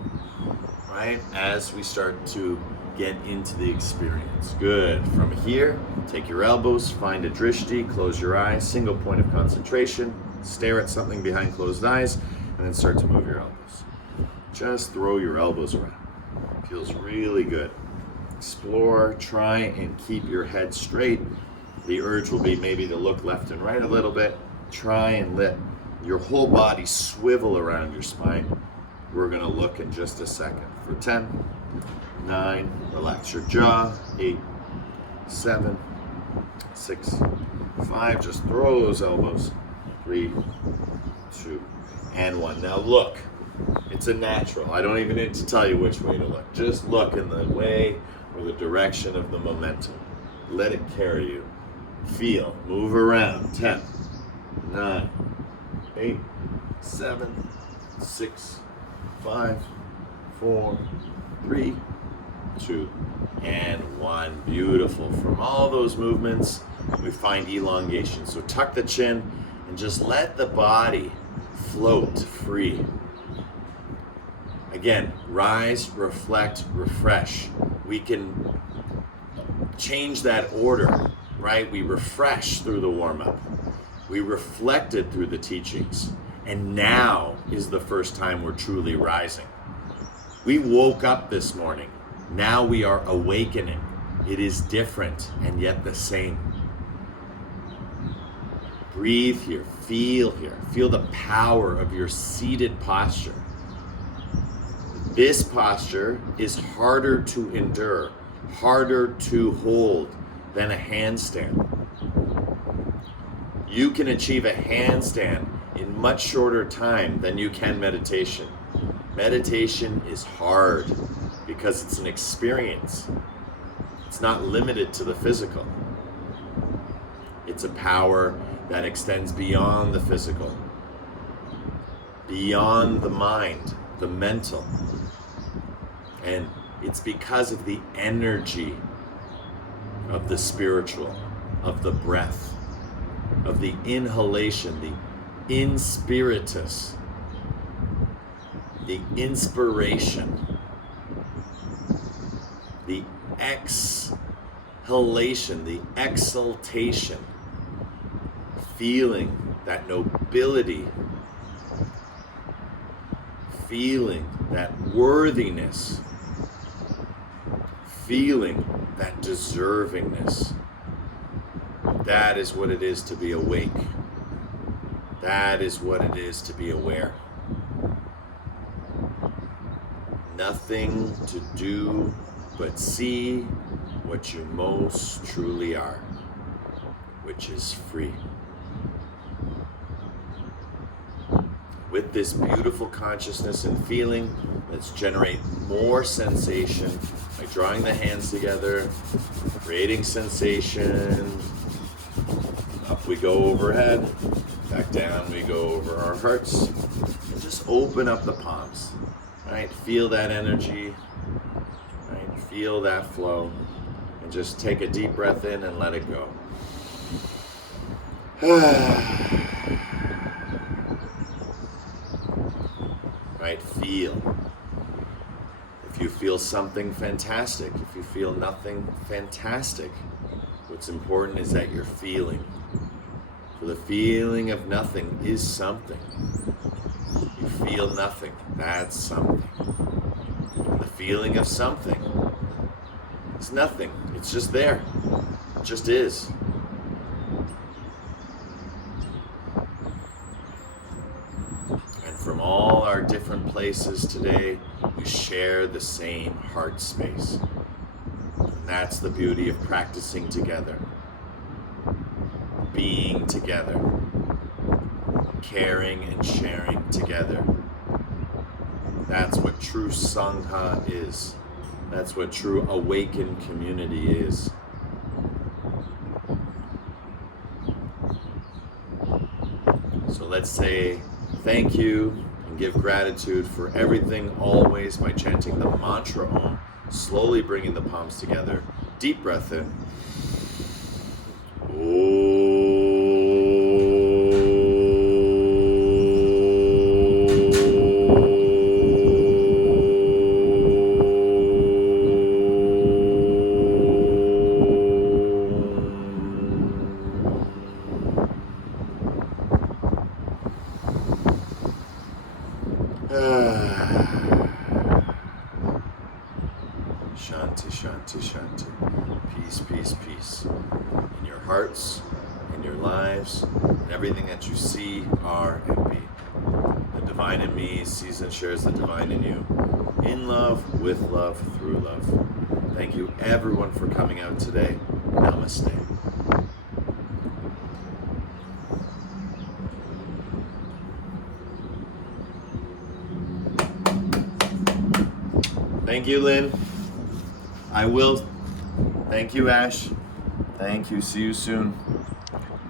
right? As we start to get into the experience. Good. From here, take your elbows, find a drishti, close your eyes, single point of concentration, stare at something behind closed eyes, and then start to move your elbows. Just throw your elbows around. Feels really good. Explore, try and keep your head straight. The urge will be maybe to look left and right a little bit. Try and let your whole body swivel around your spine. We're gonna look in just a second. For 10, 9, relax your jaw, 8, 7, 6, 5, just throw those elbows, 3, 2, and 1. Now look, it's a natural. I don't even need to tell you which way to look. Just look in the way or the direction of the momentum. Let it carry you. Feel, move around. 10, 9, 8, 7, 6, 5, 4, 3, 2, and 1. Beautiful. From all those movements, we find elongation. So tuck the chin and just let the body float free. Again, rise, reflect, refresh. We can change that order, right? We refresh through the warm-up. We reflected through the teachings. And now is the first time we're truly rising. We woke up this morning. Now we are awakening. It is different and yet the same. Breathe here, feel here. Feel the power of your seated posture. This posture is harder to endure, harder to hold than a handstand. You can achieve a handstand in much shorter time than you can meditation. Meditation is hard because it's an experience. It's not limited to the physical. It's a power that extends beyond the physical, beyond the mind, the mental. And it's because of the energy of the spiritual, of the breath, of the inhalation, the inspiritus, the inspiration, the exhalation, the exaltation, feeling that nobility, feeling that worthiness, feeling that deservingness. That is what it is to be awake. That is what it is to be aware. Nothing to do but see what you most truly are, which is free. With this beautiful consciousness and feeling, let's generate more sensation by drawing the hands together, creating sensation. Up we go overhead, back down we go over our hearts, and just open up the palms, right? Feel that energy, right? Feel that flow, and just take a deep breath in and let it go. Right? Feel. If you feel something, fantastic. If you feel nothing, fantastic. What's important is that you're feeling. For the feeling of nothing is something. You feel nothing, that's something. And the feeling of something is nothing. It's just there. It just is. From all our different places today, we share the same heart space. And that's the beauty of practicing together, being together, caring and sharing together. That's what true Sangha is. That's what true awakened community is. So let's say thank you and give gratitude for everything always by chanting the mantra Om, slowly bringing the palms together. Deep breath in. Shanti, shanti, shanti. Peace, peace, peace. In your hearts, in your lives, in everything that you see, are, and be. The divine in me sees and shares the divine in you. In love, with love, through love. Thank you everyone for coming out today. Namaste. Thank you, Lynn. I will. Thank you, Ash. Thank you. See you soon.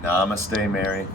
Namaste, Mary.